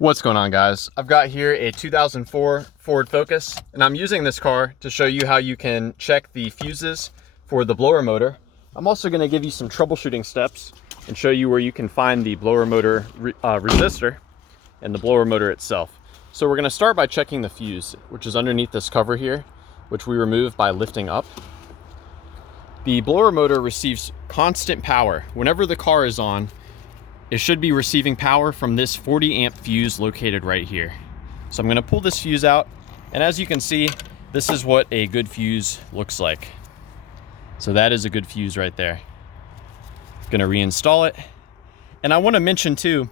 What's going on, guys? I've got here a 2004 Ford Focus, and I'm using this car to show you how you can check the fuses for the blower motor. I'm also going to give you some troubleshooting steps and show you where you can find the blower motor resistor and the blower motor itself. So we're going to start by checking the fuse, which is underneath this cover here, which we remove by lifting up. The blower motor receives constant power. Whenever the car is on, it should be receiving power from this 40 amp fuse located right here. So I'm going to pull this fuse out, and as you can see, this is what a good fuse looks like. So that is a good fuse right there. Going to reinstall it. And I want to mention too,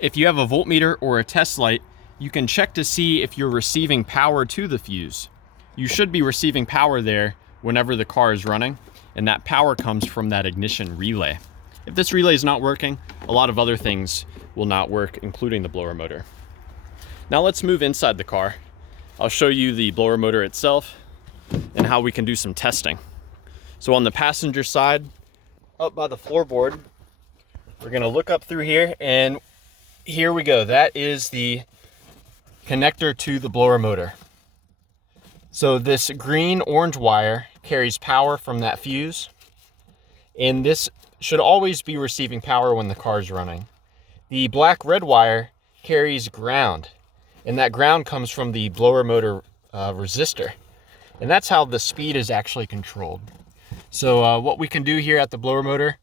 if you have a voltmeter or a test light, you can check to see if you're receiving power to the fuse. You should be receiving power there whenever the car is running, and that power comes from that ignition relay. If this relay is not working, a lot of other things will not work, including the blower motor. Now let's move inside the car. I'll show you the blower motor itself and how we can do some testing. So on the passenger side, up by the floorboard, we're gonna look up through here, and here we go. That is the connector to the blower motor. So this green-orange wire carries power from that fuse, and this should always be receiving power when the car is running. The black-red wire carries ground, and that ground comes from the blower motor resistor, and that's how the speed is actually controlled. So what we can do here at the blower motor,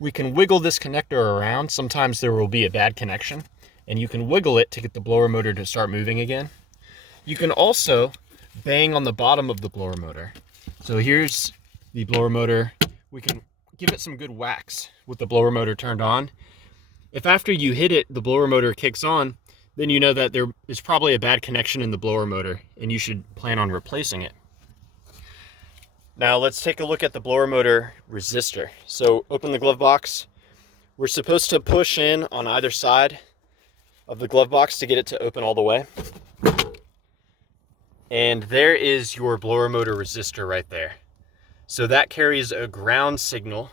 we can wiggle this connector around. Sometimes there will be a bad connection, and you can wiggle it to get the blower motor to start moving again. You can also bang on the bottom of the blower motor. So here's the blower motor. We can give it some good whacks with the blower motor turned on. If after you hit it, the blower motor kicks on, then you know that there is probably a bad connection in the blower motor, and you should plan on replacing it. Now let's take a look at the blower motor resistor. So open the glove box. We're supposed to push in on either side of the glove box to get it to open all the way. And there is your blower motor resistor right there. So that carries a ground signal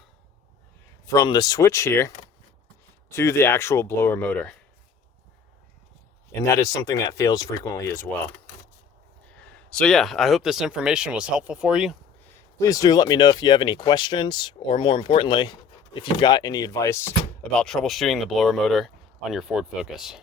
from the switch here to the actual blower motor. And that is something that fails frequently as well. So yeah, I hope this information was helpful for you. Please do let me know if you have any questions, or more importantly, if you've got any advice about troubleshooting the blower motor on your Ford Focus.